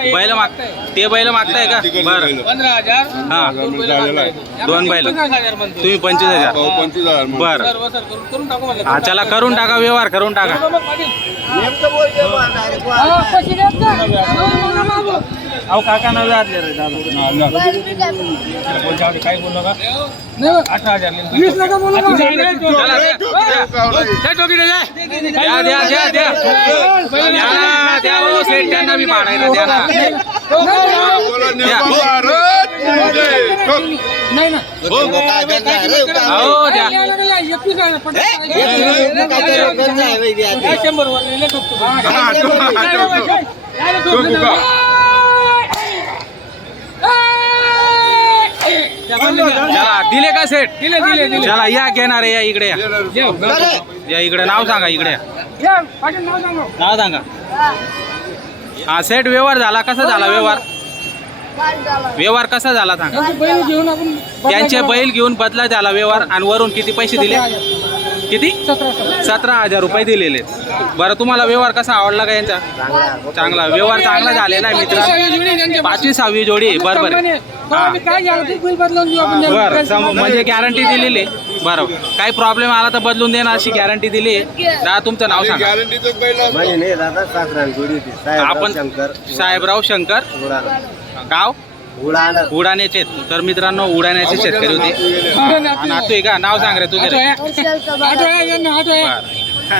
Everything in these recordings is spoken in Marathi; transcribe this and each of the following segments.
बैल माग ते बैल मागताय का? बरं. पंधरा हजार हा. दोन बैल. तुम्ही पंचवीस हजार. हो, पंचवीस हजार. बरं. हा चला करून टाका व्यवहार करून टाका. अहो काका नवे आदले रे दादा काय बोलू नका अठरा हजार द्या, द्या. द्या द्या द्या द्या द्या द्या हो, सेठ त्यांना बी पाडायला द्या ना भारत जय. हो द्या शंभर लिहिलं ठोकतो. चला दिले का सेठ? दिले दिले दिले. चला या घेणार या इकडे या. या इकडे नाव सांगा इकडे या. नाव सांगा. हा सेठ व्यवहार झाला कसा झाला व्यवहार? व्यवहार कसा झाला सांगा. त्यांचे बैल घेऊन बदला झाला व्यवहार आणि वरून किती पैसे दिले? किती? सतरा हजार रुपये दिलेले. बरं तुम्हाला व्यवहार कसा आवडला का यांचा? चांगला. व्यवहार चांगला झालेला आहे मित्र. पाचवी सहावी जोडी आहे, बरोबर बरं. म्हणजे गॅरंटी दिलेली आहे. बरं. काही प्रॉब्लेम आला तर बदलून देणार अशी गॅरंटी दिली आहे. दादा तुमचं नाव सांगा. आपण साहेबराव शंकर. गाव? उडाण्याचे तर मित्रांनो उडाण्याचे शेतकरी होते. नातू आहे का? नाव सांग रे तुझे.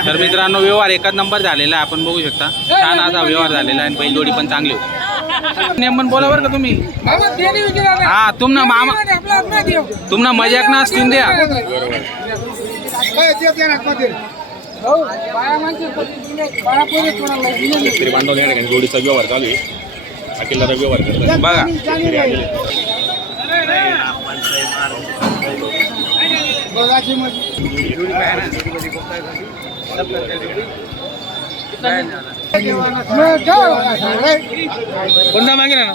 तर मित्रांनो व्यवहार एकच नंबर झालेला आहे. आपण बघू शकता. छान असा व्यवहार झालेला आहे आणि बैलजोडी पण चांगली होती. नेमन बोला बरं का तुम्ही. हा तुमना मामा. तुमना मजाक ना असतील द्या. जोडीचा व्यवहार चालू आहे. अकेला व्यवहार करतात बघा. कोणता मागे ना?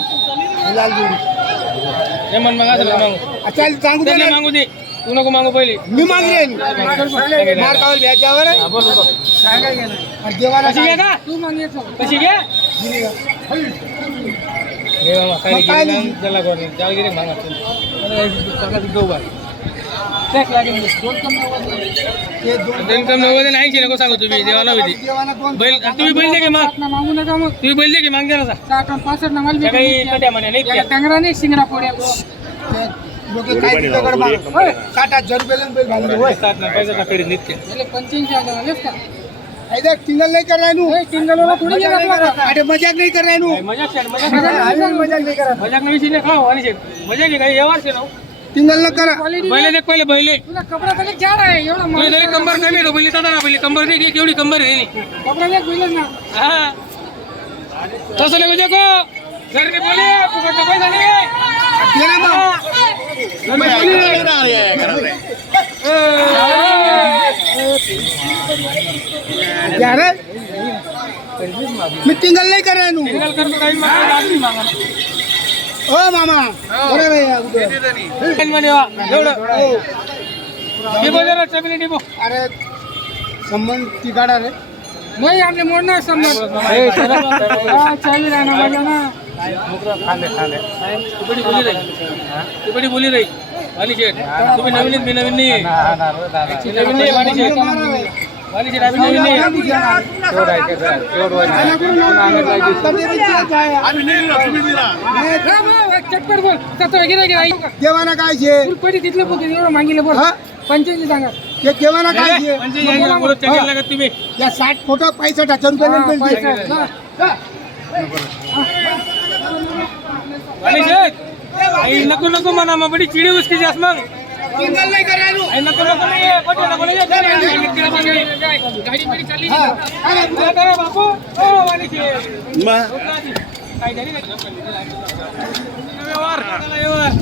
हे मन मागा मागू. सांगू दे मागू दे. तू नको मागू पहिले. मी मागेन मार खावायला व्याजावर आहे. बोल बोल. आणि देवाला कशी घ्या का कशी घ्या काही मग काय गिरी लिहिली? नाही, नव्वद ऐंशी नको सांगू तुम्ही देवाला होती बैल तुम्ही बैल दे की मग मागू नका मग तुम्ही बैल दे की मागे द्या ना पासष्ट काही कट्या म्हणे नाही टंगरा नाही शिंगरा पोड्या साठ हजार रुपयाला पंच्याऐंशी हजार ऐदा टिंगल नाही कर आपला अरे मजाक नाही कर राहिनू मजाक नाही करत मजाक नाही विषय खाऊ आणि शेट मजाक काही व्यवहार शे ना। टिंगल न करा। पहिले देख पहिले पहिले। तुला कपडा तरी जाड आहे एवढा पहिले कंबर कमी आहे पहिले दादा ना पहिले कंबर दे केवढी कंबर आहे नी. कपडा देख ना। हा। तसं नाही देखो घर के बोले फुकट पैसा नहीं है। ना मग. द्या रे. मी टिंगल नाही कर राहिनू सिंगल कर तो काही मागा आदमी मागा. हो मामा. आहे अगोदर. लाईन मध्ये वा एवढं. हो. डिपो जरा चपली डिपो अरे संबंध तिघाडा रे. नाही आपले मोडणार समोर हा, चावी राहणार माझ्या ना. तुकडी बोली रही. तुकडी बोली रही. वाली शेठ. तुम्ही नवीन मी नवीन नाही नवीन नाही वाली शेठ. बोल देवाना काय छे पडी तिथले बोल एवढं मागितलं बोल हा? सांगा ते देवाना काय छे लागत तुम्ही या साठ फोटो पैसठ हजार रुपये पैसा. आई नको नको म्हणा मग बडी चिडी उसकी जास्त मग हा.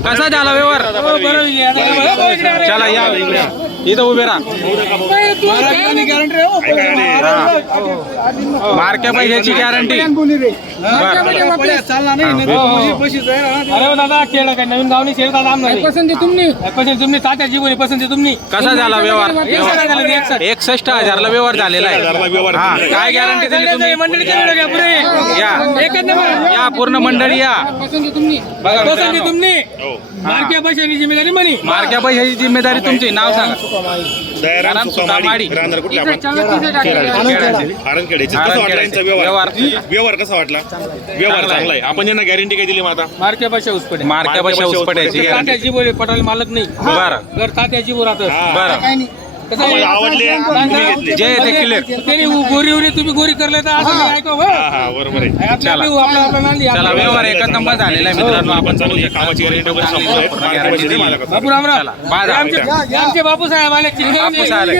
कसा झाला व्यवहार हो. चला या. इथं उभे राहा. गॅरंटी हो. मारक्या पैशाची गॅरंटी चालणार नाही अरे हो दादा केलं काय? नवीन गावनी शेर दादा आमदार पसंती तुम्ही. पसंत तुम्ही. तात्या जीवनी पसंती तुम्ही. कसा झाला व्यवहार. एकसष्ट हजारला व्यवहार झालेला आहे. हा काय गॅरंटी दिली तुम्ही? पुढे. या. एकच नंबर. या पूर्ण मंडळी या. पसंती तुम्ही. बघा पसंती मित्रांनो. तुम्ही हो. मार्क्या पैशाची जिम्मेदारी म्हणी. मारक्या पैशाची जिम्मेदारी तुमची. नाव सांगा. दयाराम सुकामाडी. राहणार कुठले कसं वाटला यांचा व्यवहार? कसा वाटला? व्यवहार चांगला आहे. आपण यांना गॅरंटी काय दिली मग आता? मार्क्या पैशा उसपडे. मारक्या पटाल मालक नाही. बरं. घर तात्याची बोल राहतं हा. बरं कसं आहे? आवडले तुम्ही घेतले जे आहे ते clear. त्यांनी गोरी उरी तुम्ही गोरी करले तर असं नाही ऐकू हो. हा हा बरोबर आहे आपलं चला. आपलं आपलं आपलं नांदी चला आपलं. व्यवहार एकच नंबर झालेला आहे मित्रांनो आपण चालू. कामाची वगैरे संपलं आहे. बापू चला, हे आमचे. हे बापू साहेब आले बापू साहेब आले.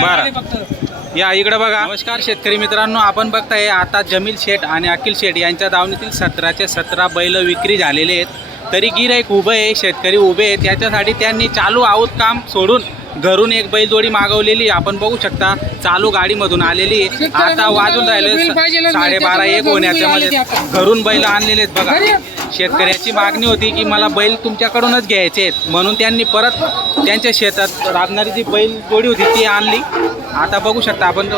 बरं. फक्त या इकडे बघा नमस्कार शेतकरी मित्रांनो आपण बघताय आता जमील शेठ आणि अखिल शेठ यांच्या दावणीतील सतराचे सतरा बैल विक्री झालेले आहेत तरी गिराईक उभे आहे शेतकरी उभे आहेत याच्यासाठी त्यांनी चालू आऊत काम सोडून घरून एक बैलजोडी मागवलेली आपण बघू शकता चालू गाडीमधून आलेली आहे. आता वाजून राहिले साडेबारा एक होण्याच्या मध्ये घरून बैल आणलेले आहेत बघा शेतकऱ्याची मागणी होती की मला बैल तुमच्याकडूनच घ्यायचे आहेत. म्हणून त्यांनी परत त्यांच्या शेतात राबणारी जी बैल जोडी होती ती आणली. आता बघू शकता आपण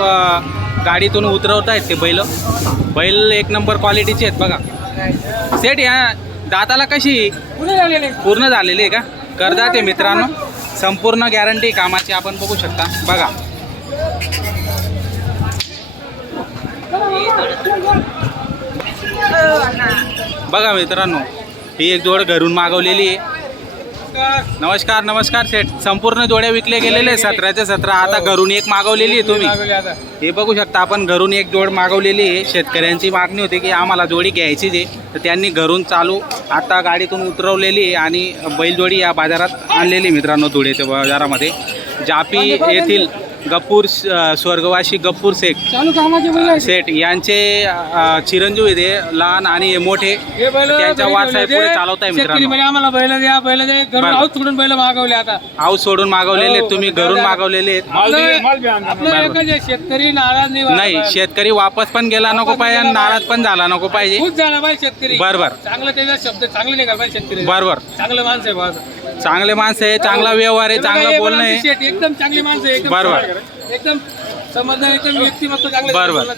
गाडीतून उतरवत आहेत ते बैल. बैल एक नंबर क्वालिटीचे आहेत बघा. सेट या दाताला कशी? पूर्ण झालेली. आहे का? करदात मित्रांनो. संपूर्ण गॅरंटी कामाची आपण बघू शकता. बघा. बघा मित्रांनो ही एक जोड घरून मागवलेली आहे. नमस्कार नमस्कार सेठ. संपूर्ण जोड्या विकले गेलेले आहे सतराचे सतरा. आता घरून एक मागवलेली आहे तुम्ही. हे बघू शकता आपण घरून एक जोड मागवलेली आहे. शेतकऱ्यांची मागणी होती की आम्हाला जोडी घ्यायचीच आहे. तर त्यांनी घरून चालू आता गाडीतून उतरवलेली आहे आणि बैलजोडी या बाजारात आणलेली मित्रांनो धुळेच्या बाजारामध्ये. जापी येथील गप्पूर स्वर्गवासी गप्पूर शेख. सेठ यांचे चिरंजीव आहे ते लहान आणि हे मोठे. हे त्यांच्या वारसाहेब ठेवले पुढे ते. चालवताय शेतकरी मित्रांनो. बैल द्या बैल द्या. सोडून बैल मागवले आता. आऊस सोडून मागवलेले आहेत हो, तुम्ही घरून मागवलेले. आहे, शेतकरी नाराज नाही. शेतकरी वापस पण गेला नको पाहिजे आणि नाराज पण झाला नको पाहिजे. खुश झाला पाहिजे शेतकरी. बरोबर चांगलं त्याचा शब्द चांगले निघाला पाहिजे शेतकरी. बरोबर चांगलं माणसं आहे चांगले माणसं आहे चांगला व्यवहार आहे चांगलं बोलणं आहे. शेट एकदम चांगली माणसं आहे, एकदम बरोबर. एकदम संबंध एकदम व्यक्तिमत्व चांगलं बरोबर.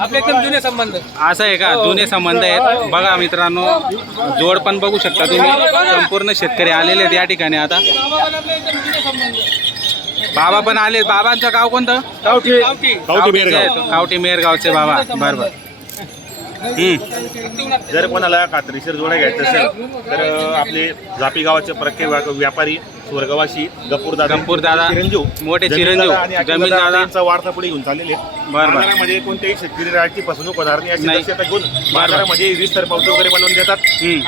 आपले एकदम जुने संबंध. असं आहे का? जुने संबंध आहेत. बघा मित्रांनो जोड पण बघू शकता तुम्ही. संपूर्ण शेतकरी आलेले आहेत या ठिकाणी आता. बाबा पण आले. बाबांचं गाव कोणतं? गावठी. गावठी. कावटी मेरगावचे बाबा. बरोबर. जर कोणाला खात्रीशीर जोड्या घ्यायचं असेल तर आपले जापी गावाचे प्रख्य व्यापारी स्वर्गवासी गपूर दादा गप्पूर दादा, चिरंजीव मोठे चिरंजीव, आणि अखिल जमीन दादा दादा. यांचा वार्ता पुढे घेऊन चाललेले बरं. बाजारामध्ये कोणत्याही शेतकरी राहायची फसवणूक होणार नाही अशी नाही. दक्षता घेऊन बाजारामध्ये वीस पावती वगैरे बनवून देतात.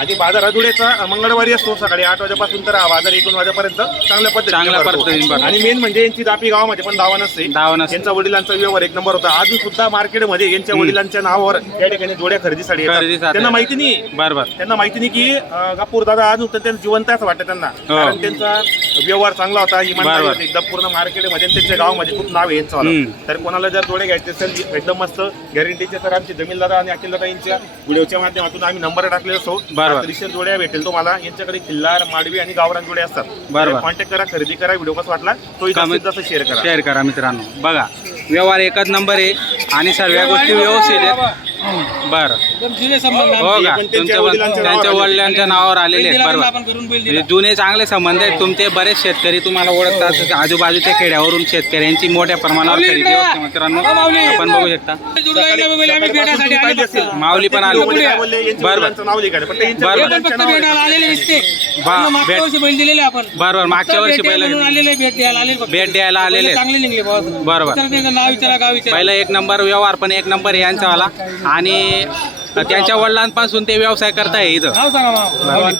आणि बाजार अधुळेचा मंगळवारी असतो सकाळी आठ वाजेपासून तर हा बाजार एकूण वाजेपर्यंत चांगल्या पद्धतीने चांगल्या भरतो. पद्धतीने भरतो. आणि मेन म्हणजे यांची दापी गावामध्ये पण दावा नसते दावा नसते. यांचा वडिलांचा व्यवहार एक नंबर होता अजून सुद्धा मार्केटमध्ये यांच्या वडिलांच्या नावावर या ठिकाणी जोड्या खरेदीसाठी येतात खरेदीसाठी. त्यांना माहिती नाही बरोबर त्यांना माहिती नाही की अं, गप्पूर दादा अजून तर त्यांचं जिवंत असं वाटतं त्यांना हो. कारण त्यांचा व्यवहार चांगला होता इमानदारी बरोबर. होती एकदम पूर्ण मार्केटमध्ये त्यांच्या गावामध्ये खूप नाव आहे यांचं वालं. हम्म. तर कोणाला जर जोडे घ्यायचे असेल एकदम मस्त गॅरंटीचे तर आमचे जमीन दादा आणि अखिल दादा यांच्या व्हिडिओच्या माध्यमातून आम्ही नंबर टाकलेला असतो बरोबर. जोड्या भेटेल तुम्हाला यांच्याकडे खिल्लार माडवी आणि गावरान जोडे असतात बरोबर. कॉन्टॅक्ट करा खरेदी करा व्हिडिओ कसा वाटला तो जास्तीत जास्त शेअर करा शेअर करा मित्रांनो बघा व्यवहार एकच नंबर आहे आणि सर्व गोष्टी व्यवस्थित आहेत बरं. एकदम जुने संबंध हो आमचे. का? पण त्यांच्या तुमच्या पण- वडिलांच्या त्यांच्या नावावर वडिलांच्या नावावर आलेले बैल आहेत बरोबर आपण करून बैल दिला. म्हणजे जुने चांगले संबंध आहेत. तुमचे बरेच शेतकरी तुम्हाला ओळखतात. आजूबाजूच्या खेड्यावरून शेतकऱ्यांची मोठ्या प्रमाणावर माऊली खरेदी इकडे मित्रांनो. हो, माऊली. आपण बघू शकता. जुडवाईला बैल आम्ही भेटायसाठी आले पाहिजे फक्त. असेल. माऊली पण आली. व्हिडिओमध्ये काय बोलले, यांच्या बरोबर वडिलांचं नाव लिहिलं पण ते यांच्या बरोबर. हे पण वडिलांच्या फक्त नावावर भेटायला आलेले दिसते. बा- आम्ही मागच्या भेट- वर्षी बैल दिलेले आपण. बरोबर मागच्या वर्षी भेट पहिला म्हणून आलेले भेट द्यायला आलेले फक्त. भेट द्यायला आलेले बैल चांगले निघले भाऊ. बरोबर. तर त्यांचं नाव विचारा गाव विचारा. पहिला एक नंबर व्यवहार पण एक नंबर आहे यांचावाला आणि त्यांच्या वडिलांपासून ते व्यवसाय करताय इथं. नाव सांगा मामा.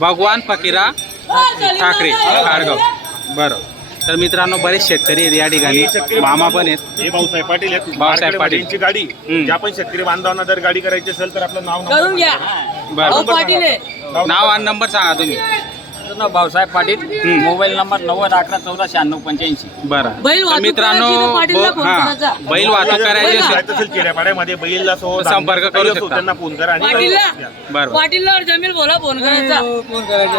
भगवान फकीरा ठाकरे बरं. तर मित्रांनो बरेच शेतकरी आहेत या ठिकाणी. मामा पण आहेत. हे भाऊसाहेब पाटील आहेत. भाऊसाहेब मार्केटमध्ये पाटील. यांची गाडी. ज्या पण शेतकरी बांधवांना जर गाडी करायची असेल तर आपलं नाव करून घ्या. बरं. नाव आणि नंबर सांगा तुम्ही. माझं नाव भाऊसाहेब पाटील. मोबाईल नंबर नव्वद अकरा चौदा शहाण्णव पंच्याऐंशी. बरं. बैल तर वाहतूक मित्रांनो करायची तर पाटीलला ब- फोन हा. करायचा. बैल वाहतूक करायची असेल जायचं असेल खेड्यापाड्यामध्ये बैल असो संपर्क करू शकता. त्यांना फोन करा. आणि पाटीलला बरं. पाटीलला जमील बोला फोन करायचा. फोन करायचा.